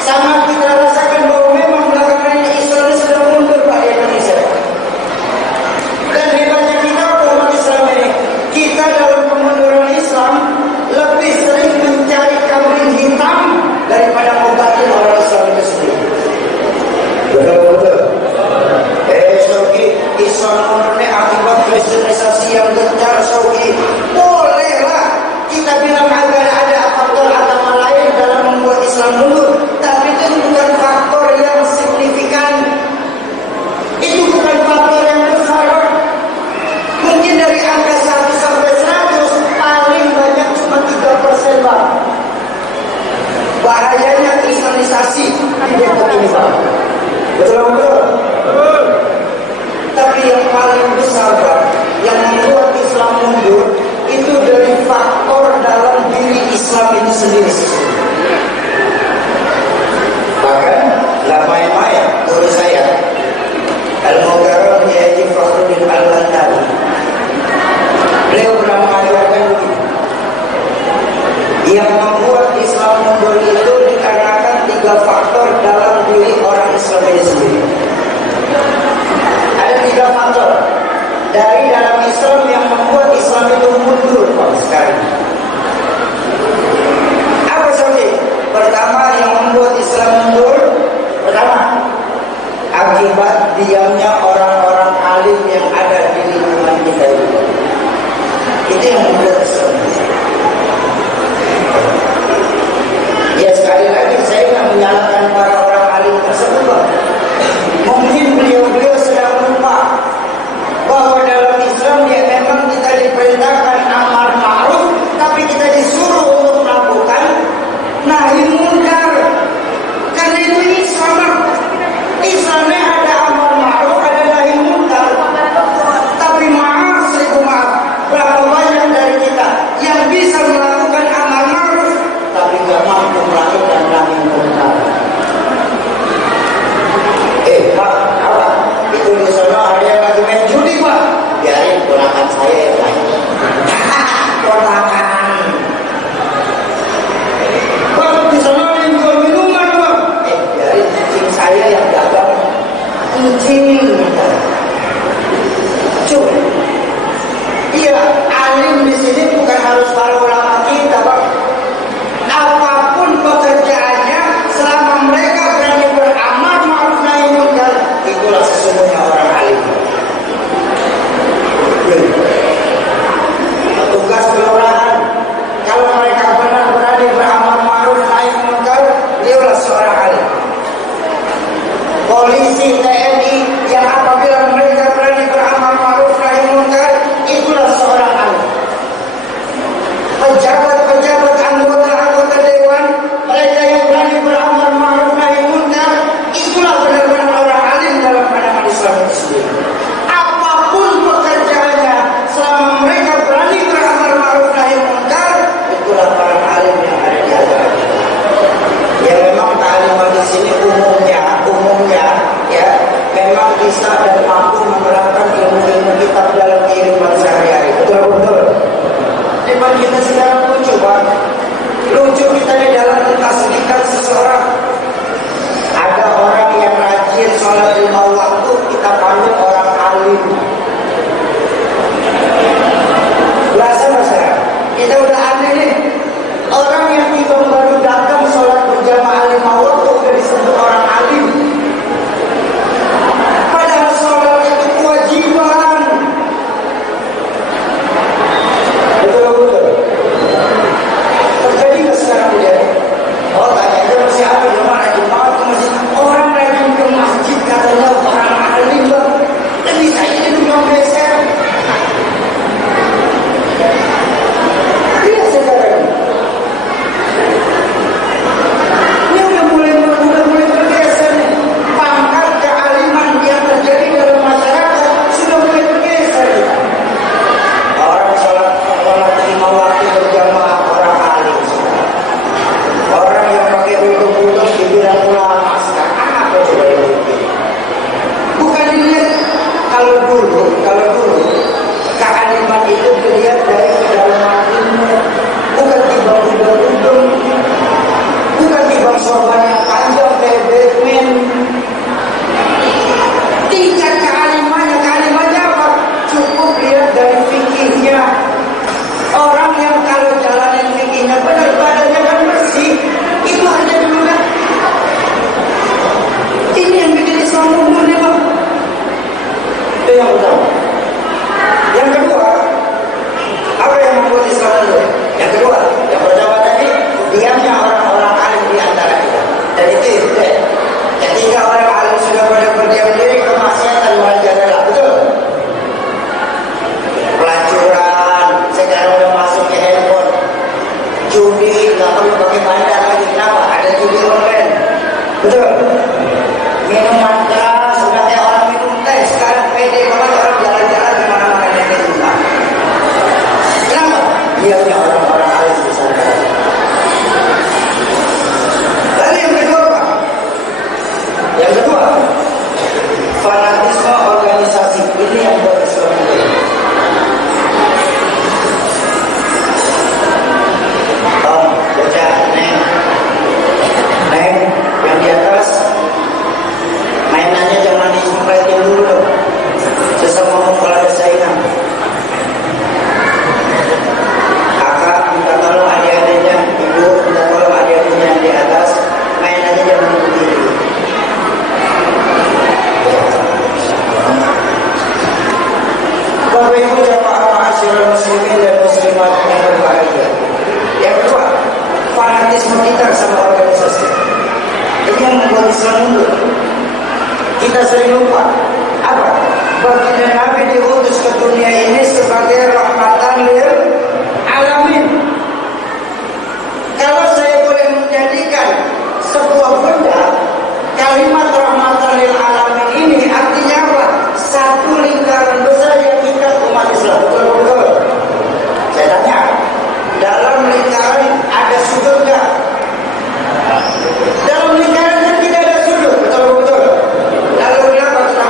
sama kita rasakan bahwa memang belakangan ini Islam sudah mundur Pak di Indonesia. Dan hebatnya kita umat Islam ini, kita dalam pemunduran Islam lebih sering mencari kambing hitam daripada membantu orang Islam itu sendiri. Betul-betul. Sauki, Islam mundur akibat kristenisasi yang gencar Sauki. Bolehlah kita bilang ada faktor agama lain dalam membuat Islam mundur, tapi itu bukan faktor yang signifikan. Itu bukan faktor yang besar. Mungkin dari angka 1 sampai 100 paling banyak cuma 3% Bang. Bahayanya kristenisasi di Depok ini Bang. Betul-betul. Tapi yang paling besar Bang, yang membuat Islam mundur itu dari faktor dalam diri Islam itu sendiri. Bahkan nggak main-main guru saya Al-Mukarram Kiai Fakhruddin Al-Bantani, beliau pernah mengatakan begini, yang membuat Islam mundur itu dikarenakan 3 faktor dalam diri orang Islam ini sendiri. Ada 3 faktor dari dalam Islam yang membuat Islam itu mundur sekarang. Apa saja? Pertama yang membuat Islam mundur, pertama akibat diamnya orang-orang alim yang ada di lingkungan kita itu. Itu yang membuat Islam. Ya sekali lagi saya tidak menyalahkan para orang alim tersebut. Mungkin beliau-beliau sedang lupa bahwa dalam Islam ya memang kita diperintahkan amar ma'ruf, tapi kita disuruh untuk melakukan nahi munkar. Karena itu Islamnya ada amar ma'ruf, ada nahi munkar. Tapi maaf, berapa banyak dari kita yang bisa melakukan amar ma'ruf tapi gak mampu melakukan nahi munkar. Pak, apa? Itu di sana ada yang lagi main judi Pak. Biarin ponakan saya yang main. Ponakan. Pak, di sana ada yang jual minuman Pak. Biarin kucing saya yang dagang. Kucing. Cuk. Iya, alim di sini bukan harus para ulama kita Pak. Apapun pekerjaannya, selama mereka berani beramal ma'ruf nahi munkar, itulah sesungguhnya orang alim. Petugas kelurahan, kalau mereka benar berani beramal ma'ruf nahi munkar, dialah seorang alim. Polisi, TNI, yang apabila mereka berani beramal ma'ruf nahi munkar, itulah seorang alim. Pejabat-pejabat, anggota dewan, mereka yang berani beramal ma'ruf nahi munkar, itulah benar-benar orang alim dalam pandangan Islam itu sendiri. Apapun pekerjaannya, selama mereka berani beramal ma'ruf nahi munkar, itulah orang alim yang ada di agama. Ya memang kealiman di sini umumnya ya memang bisa dan mampu menerapkan ilmu-ilmu kitab dalam kehidupan sehari-hari. Betul-betul. Memang kita sekarang lucu kita di dalam mentasbihkan seseorang. Ada orang yang rajin sholat 5 waktu, kita panggil orang alim. kalau dulu kealiman itu dilihat dari kedalaman ilmu, bukan tiba-tiba untung, bukan tiba sorban yang panjang kayak Batman. Tingkat kealimannya apa? Cukup lihat dari fikihnya. Orang yang kalau jalanin fikihnya benar, badannya kan bersih, itu aja dulu kan. Ini yang bikin Islam murni, Bang. Itu yang pertama. Yang kedua, apa yang membuat Islam itu? Yang kedua, yang pertama tadi, diamnya orang-orang alim di antara kita. Dan itu ya. Ketika orang alim sudah pada berdiam diri, kemaksiatan merajalela, betul? Pelacuran, sekarang udah masuk ke handphone, judi, nggak perlu pakai bandar lagi. Kenapa? Ada judi online, betul? Minuman keras, sudah kayak orang minum teh. Sekarang pede banget orang jalan-jalan di mana-mana naik rumah. Kenapa? Dia punya orang-orang alim di sana. Lalu yang kedua apa? Yang kedua, fanatisme organisasi. Ini yang buat Islam itu. Bocah, neng, yang di atas, mainannya jangan disumpetin dulu dong. Sesama ngomong kalau ada saingan. Kakak minta tolong adik-adiknya, ibu minta tolong adik-adiknya yang di atas, mainannya jangan berdiri. Bapak Ibu jamaah ma'asyiral muslimin dan muslimat yang berbahagia. Yang kedua, fanatisme kita sama organisasi. Ini yang membuat Islam mundur. Kita sering lupa apa? Baginda Nabi diutus ke dunia ini sebagai rahmatan lil alamin. Kalau saya boleh menjadikan sebuah benda kalimat rahmatan lil alamin ini artinya apa? Satu lingkaran besar yang kita umat Islam. Betul-betul. Saya tanya, dalam lingkaran ada sudut nggak? Dalam lingkaran kan tidak ada sudut. Betul-betul. Lalu kenapa kita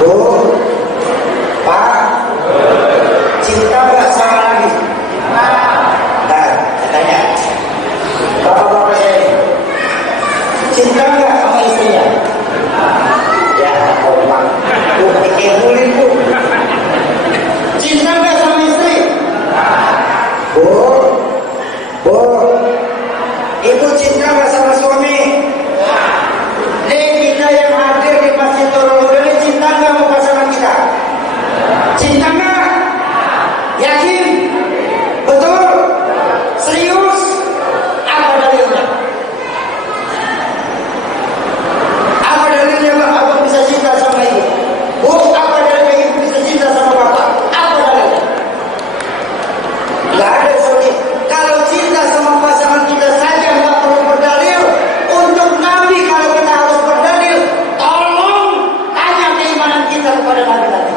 Bu, Pak, cinta nggak sama lagi? Nah, katanya, bapak-bapak saya, cinta nggak sama istrinya? Ya, orang, bukan kebulin bu. Cinta nggak sama istri? Bu, bu, ibu cinta nggak sama suami? Nih kita yang hadir di Masjid Nurul ini cinta nggak sama pasangan kita? Cinta nggak? Yakin? Betul? Serius? Apa dalilnya? Apa dalilnya bang? Abang bisa cinta sama ibu? Bu, apa dalilnya ibu bisa cinta sama bapak? Apa dalilnya? Gak ada soalnya. Kalau cinta sama pasangan kita saja nggak perlu berdalil. Untuk Nabi kalau kita harus berdalil, tolong tanya keimanan kita kepada Nabi nanti.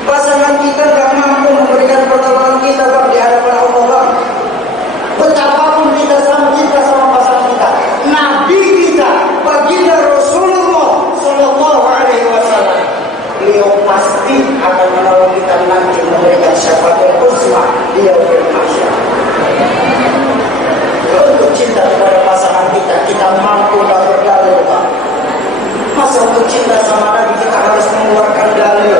Pasangan kita nggak mampu memberikan pertolongan kita bang di hadapan Allah bang. Betapapun kita sama cinta sama pasangan kita, Nabi kita, baginda Rasulullah Sallallahu Alaihi Wasallam, beliau pasti akan menolong kita nanti memberikan syafaatul uzma di yaumil mahsyar. Untuk cinta kepada pasangan kita, kita mampu nggak berdalil bang. Masa untuk cinta sama Nabi kita harus mengeluarkan dalil?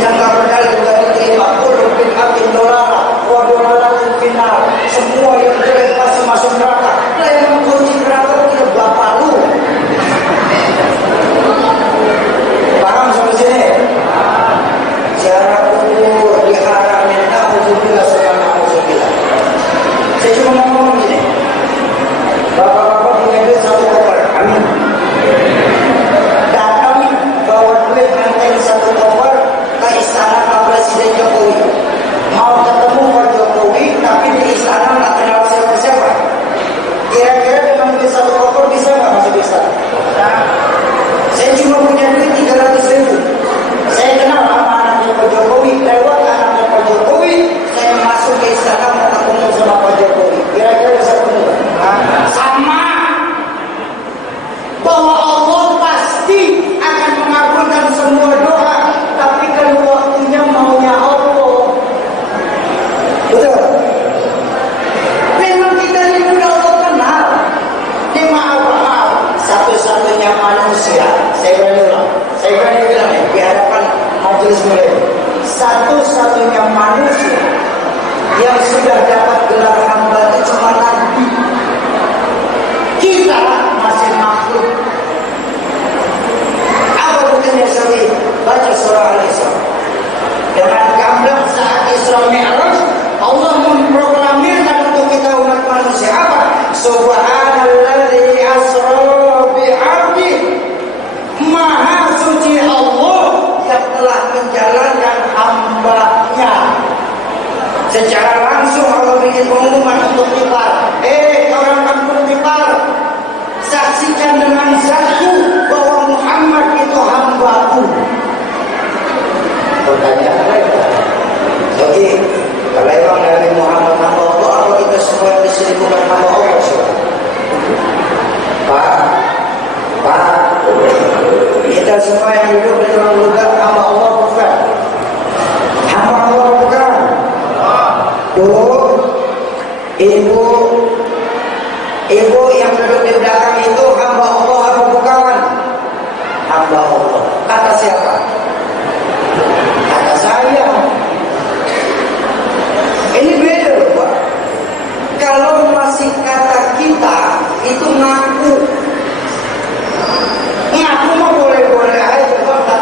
Yang nggak berdalil nggak diterima. Kullu bid'atin dolalah wa dolalatin finnar. Semua yang jelek pasti masuk neraka. Lah yang mengunci neraka itu bapak lu. Paham sampai sini? Jarak umur diharamin na'udzubillah sama na'udzubillah. Saya cuma ngomong gini. Bapak-bapak punya duit 1 koper. Amin. Datang bawa duit ngantein 1 koper ke istana Pak Presiden Jokowi. Mau ketemu Pak Jokowi tapi di istana nggak kenal siapa-siapa. Kira-kira dengan duit 1 koper bisa nggak masuk istana? Saya cuma punya duit 300.000. Saya kenal sama anaknya Pak Jokowi. Lewat anaknya Pak Jokowi, saya masuk ke istana mau ketemu sama Pak Jokowi. Kira-kira bisa ketemu? Sama. Bahwa Allah pasti akan mengabulkan semua doa, tapi kan waktunya maunya Allah. Betul. Memang kita ini udah Allah kenal. Ini maaf, satu-satunya manusia. Saya berani bilang ya, di hadapan majelis mulia, satu-satunya manusia yang sudah dapat gelar hamba itu cuma Nabi. Kita masih makhluk. Apa buktinya sekali baca surah Al-Isra? Dengan gamblang saat Isra Mi'raj, Allah memproklamirkan untuk kita umat manusia apa? Subhanalladzi asra bi'abdi. Maha suci Allah yang telah menjalankan hamba-Nya. Secara langsung Allah bikin pengumuman untuk kita. Orang kampung kita, saksikan dengan zatku bahwa Muhammad itu hamba-Ku. Pertanyaan mereka. Jadi, kalau emang Nabi Muhammad hamba Allah, apa kita semua yang di sini bukan hamba Allah? Pak, kita semua yang hidup di dalam lugar hamba Allah bukan? Hamba Allah bukan? Bu, ibu yang duduk di belakang itu hamba Allah apa bukan? Hamba Allah. Kata siapa? Kata saya. Ini beda loh Pak. Kalau masih kata kita itu ngaku mau boleh-boleh aja Pak.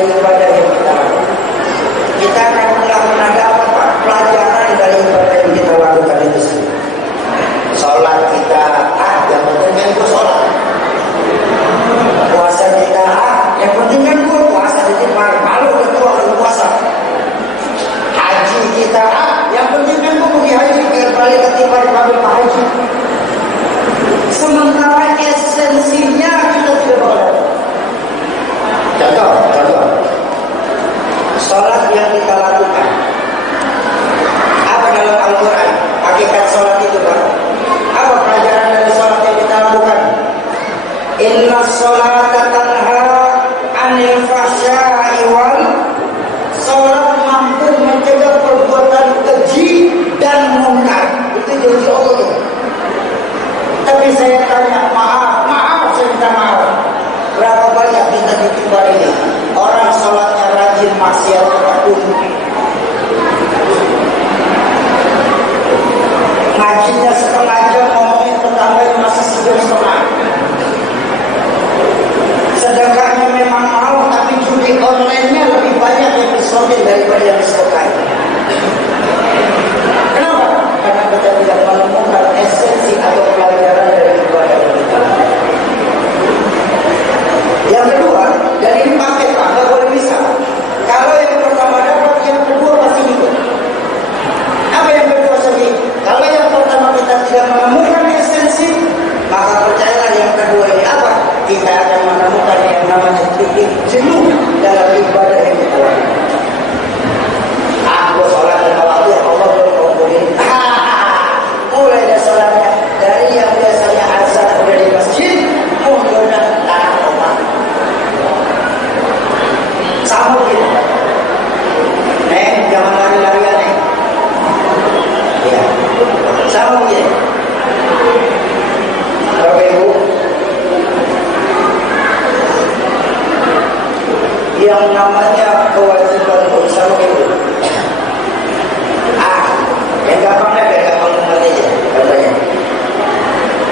dari ibadah yang kita lakukan. Kita akan mendapat pelajaran dari ibadah yang kita lakukan itu sendiri. Sholat kita yang penting kan itu sholat. Puasa kita yang penting kan itu puasa. Jadi malu ketua puasa. Haji kita yang penting kan itu pergi haji biar balik ketika dipanggil Pak Haji. Sementara esensinya kita tidak boleh. Contoh. Sholat yang kita lakukan. Apa dalam Al-Quran? Hakikat sholat itu kan? Apa pelajaran dari sholat yang kita lakukan? Inna sholata tanha anil fahsya'i wal. Sholat mampu mencegah perbuatan keji dan munkar. Itu janji Allah. Tapi saya tanya, maaf, saya minta maaf. Berapa banyak kita ditimbal ini? Orang sholatnya rajin, maksiat terlalu. Ngajinya setengah jam, ngomongin tetangganya masih setengah. Sedekahnya memang mau, tapi judi online-nya lebih banyak yang disortir daripada yang disedekah. Kenapa? Karena kita tidak menemukan esensi atau pelajaran dari ibadah kita. Yang kedua, dan ini paket Pak, nggak boleh bisa. Kalau yang pertama dapat, yang kedua pasti ikut. Apa yang kedua sedih? Kalau yang pertama kita tidak menemukan esensi, maka percayalah yang kedua ini apa? Kita akan menemukan yang namanya titik jenuh dalam ibadah yang kita lakukan. Aku sholat lima waktu, Allah belum kabulin. Mulai dari sholatnya, dari yang biasanya azan udah di masjid, udah tanah rumah. Sama gitu. Neng, jangan lari-larian, Neng. Ya, sama gitu. Bapak Ibu, yang namanya kewajiban bersama itu. Yang gampangnya biar gampang mengerti aja. Contohnya,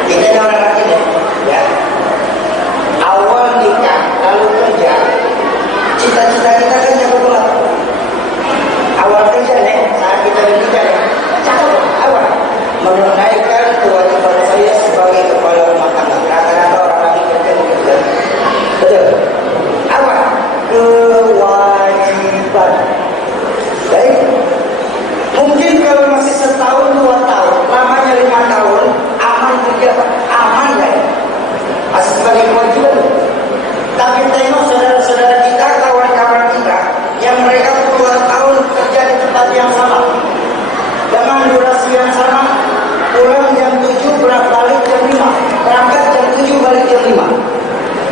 kita ini orang laki ya. Awal nikah, lalu kerja. Cita-cita kita kan yang betul. Awal kerja nih, saat kita menikah nih, cakap awal menunaikan kewajiban saya sebagai kepala rumah tangga. Rata-rata orang laki kerja begitu. Betul. Apa? Kewajiban. Baik. Mungkin kalau masih setahun 2 tahun, lamanya 5 tahun, aman kerja, aman ya. Masih sebagai kewajiban. Tapi tengok saudara-saudara kita, kawan-kawan kita, yang mereka puluhan tahun kerja di tempat yang sama, dengan durasi yang sama, pulang jam 7, balik jam 5, berangkat jam 7, balik jam 5.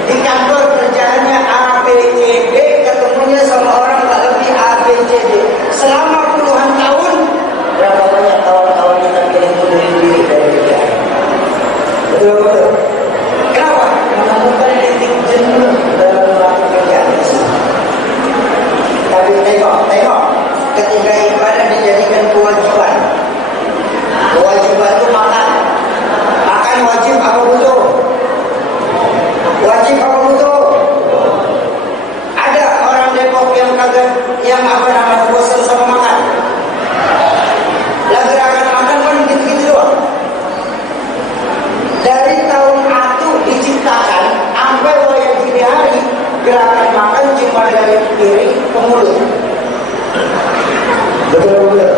Di kantor kerjaannya A, B, C, D, ketemunya sama orang tak lebih A, B, C, D. Selama puluhan tahun, berapa banyak kawan-kawan kita pilih mundurin diri dari kerjaan? Betul-betul. Kenapa? Menemukan titik jenuh dalam melakukan kerjaan itu. Tapi tengok, ketika ibadah dijadikan kewajiban. Kewajiban itu makan. Makan wajib apa butuh? Wajib apa butuh? Ada orang Depok yang kagak, yang apa namanya bosan sama makan. Lah gerakan makan kan gitu-gitu doang. Dari tahun atu diciptakan sampai wayang gini hari, gerakan makan cuma dari piring ke mulut. Betul-betul.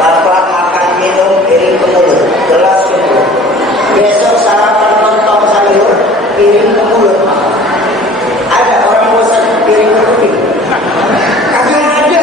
Bapak makan minum piring ke mulut, gelas ke mulut. Besok sarapan lontong sayur, piring ke mulut. Ada orang bosan piring ke kuping. Kagak ada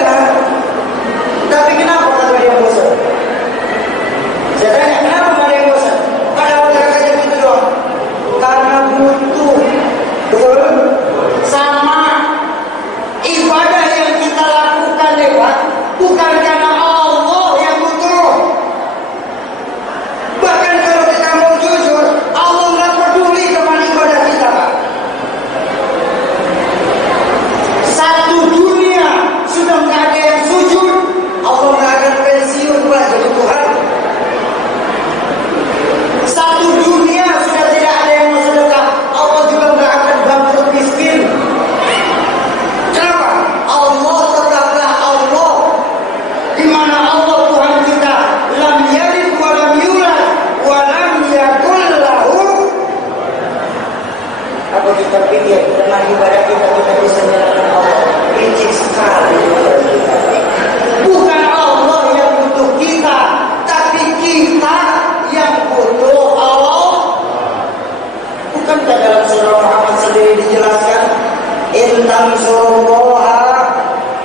tansurullaha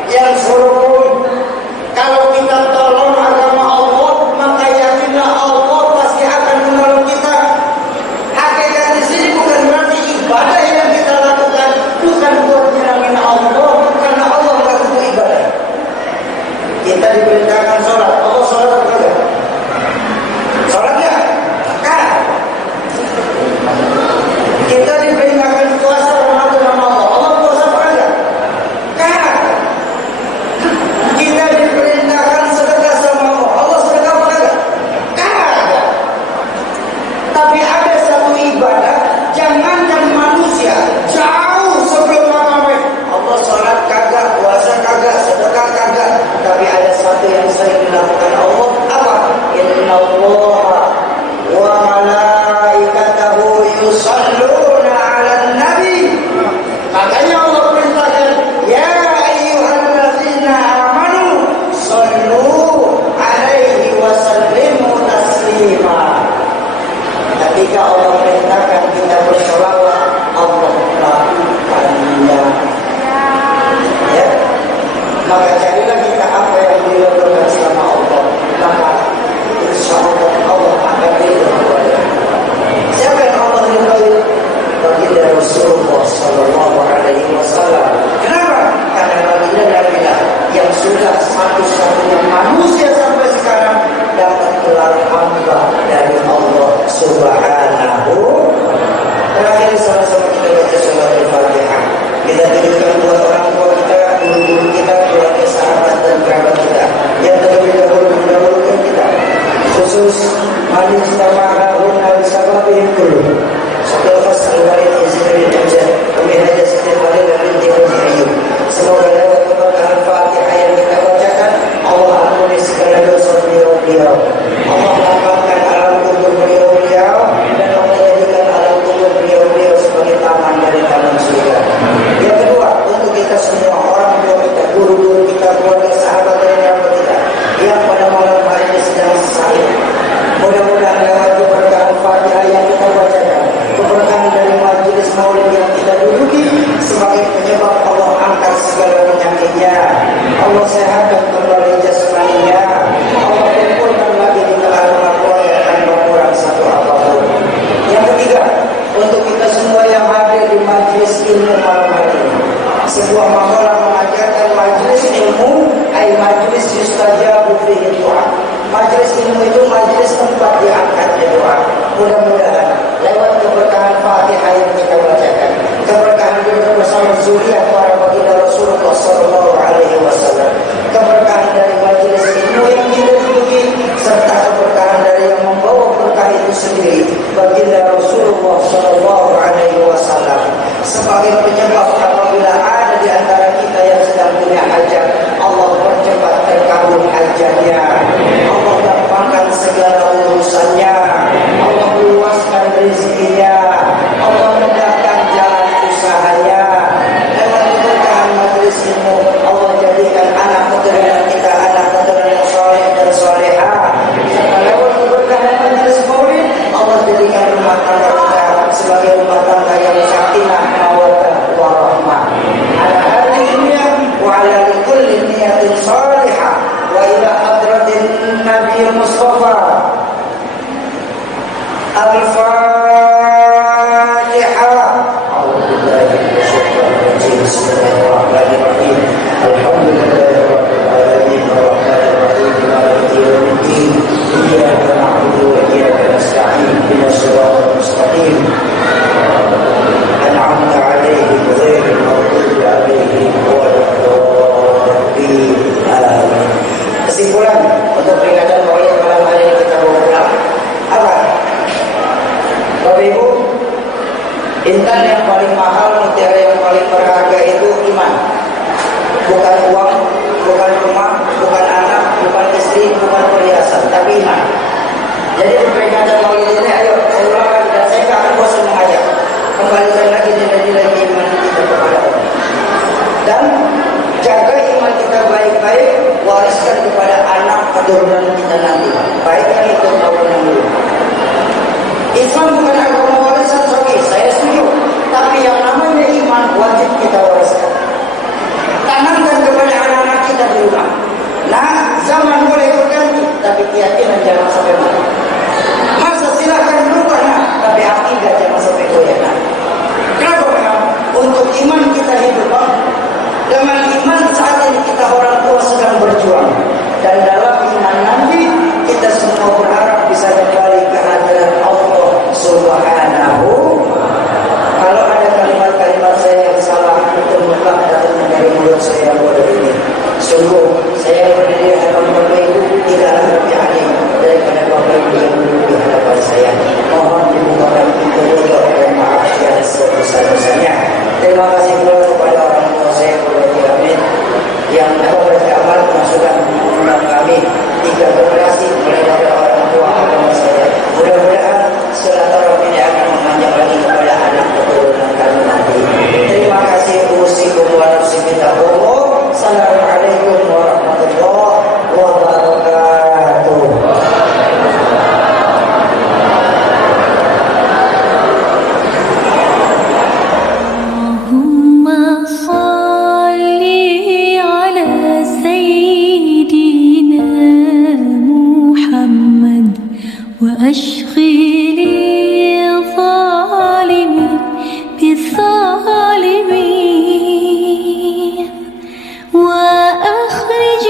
yansurukum. Kalau kita tolong agama Allah, maka yakinlah Allah pasti akan menolong kita. Hakikat di sini bukan berarti ibadah yang kita lakukan bukan buat menyenangkan Allah, karena Allah nggak butuh ibadah. Kita diperintahkan sholat, Allah sholat apa enggak? Sholat ya? Kan? Kita diperintahkan puasa Ramadan sama Allah, Allah puasa apa enggak? Kan? Kita diperintahkan sedekah sama Allah, Allah sedekah apa enggak? Kan? Tapi ada satu ibadah, jangankan manusia, jauh sebelum Muhammad. Allah sholat kagak, puasa kagak, sedekah kagak. Tapi ada satu yang sering dilakukan Allah, apa? Innallaha wa malaikatahu yusalluna 'alan nabi. Makanya Allah perintahkan, ya ayyuhallazina amanu sallu 'alaihi wa sallimu taslima. Ketika Allah perintahkan kita bersolawat, Allah melakukannya. Ya, maka jadilah kita apa yang dilakukan sama Allah, maka insya Allah Allah akan ridho. Siapa yang Allah ridhoi? Baginda Rasulullah Sallallahu Alaihi Wasallam. Kenapa? Karena baginda Nabilah yang sudah satu-satunya manusia sampai sekarang dapat gelar hamba dari Allah Subhanahu. Terakhir sama-sama kita baca surah Al-Fatihah. Kita tujukan buat orang tua kita, guru-guru kita, keluarga, sahabat dan kerabat kita yang terlebih dahulu mendahulukan kita. Khusus Majelis Tamahun Al-Sababin dulu. Satu fasal walid izinin aja. Kami hanya setiap hari dan binti Haji Ayub. Semoga lewat keberkahan Fatihah yang kita bacakan, Allah ampuni segala dosa beliau-beliau. Allah lapangkan alam kubur beliau-beliau dan Allah jadikan alam kubur beliau-beliau sebagai taman dari taman surga. Yang kedua, untuk kita semua, orang tua kita, guru-guru kita, keluarga, sahabat dan kerabat kita yang pada malam hari ini sedang sakit, mudah-mudahan lewat keberkahan Fatihah yang kita bacakan, keberkahan dari majelis maulid yang kita duduki sebagai penyebab Allah angkat segala penyakitnya, Allah sehatkan kembali jasmaninya, Allah kumpulkan lagi di tengah-tengah keluarga tanpa kurang satu apapun. Yang ketiga, untuk kita semua yang hadir di majelis ilmu malam hari ini, sebuah makalah mengajarkan majelis ilmu ay majelis yustajabu fihi doa. Majelis ilmu itu majelis tempat diangkatnya doa. Mudah-mudahan lewat keberkahan Fatihah yang kita bacakan, keberkahan kita bersama zuriat para baginda Rasulullah Sallallahu Alaihi Wasallam, keberkahan dari majelis ilmu yang kita duduki, serta keberkahan dari yang membawa berkah itu sendiri, baginda Rasulullah Sallallahu Alaihi Wasallam, sebagai penyebab apabila ada di antara kita yang sedang punya hajat, Allah percepat terkabul hajatnya, Allah gampangkan segala urusannya, Allah luaskan rezekinya, Allah mudahkan jalan usahanya. Lewat keberkahan majelis ilmu, Allah jadikan anak keturunan kita anak keturunan yang soleh dan soleha. Serta lewat keberkahan majelis maulid, Allah jadikan rumah tangga kita sebagai rumah tangga yang sakinah, mawaddah, warahmah. Ala hadhihi dunya wa ala kulli niyatin salihah wa ila hadratin Nabi Mustafa. Al-Fatihah. A'udzubillahi minasyaitonir rajim. Bismillahirrahmanirrahim. Alhamdulillahirabbil alamin arrahmanir rahim maliki yaumiddin. Iyyaka na'budu wa iyyaka nasta'in. Ihdinas siratal mustaqim. An'amta 'alaihim ghairil maghdubi 'alaihim waladdallin. Amin. Kesimpulan untuk peringatan maulid malam hari ini kita mengulang apa? Bapak Ibu, intan yang paling mahal, mutiara yang paling berharga itu iman. Bukan uang, bukan rumah, bukan anak, bukan istri, bukan perhiasan, tapi iman. Jadi peringatan maulid ini, ayo saya ulangkan dan saya tidak akan bosan mengajak. Kembalikan lagi nilai-nilai iman kita kepada Allah. Dan jaga iman kita baik-baik, wariskan kepada anak keturunan kita nanti, baik yang itu maupun yang dulu. Islam bukan agama warisan, oke, saya setuju. Tapi yang namanya iman wajib kita wariskan. Sungguh saya berdiri di hadapan Bapak Ibu tidaklah lebih alim daripada Bapak Ibu yang duduk di hadapan saya. Mohon dibukakan pintu ridho dan maaf yang sebesar-besarnya. Terima kasih pula kepada orang tua saya, Bapak Haji Amin, yang beramal masukkan undang kami 3 generasi mulai dari orang tua agama saya. Mudah-mudahan silaturahmi ini akan memanjang lagi kepada anak keturunan kami nanti. Terima kasih. Usikum wa nafsi bittaqwa. Assalamualaikum warahmatullahi wabarakatuh. Allahumma salli ala sayyidina Muhammad wa ashghili zalimin bizalimin wa akhrij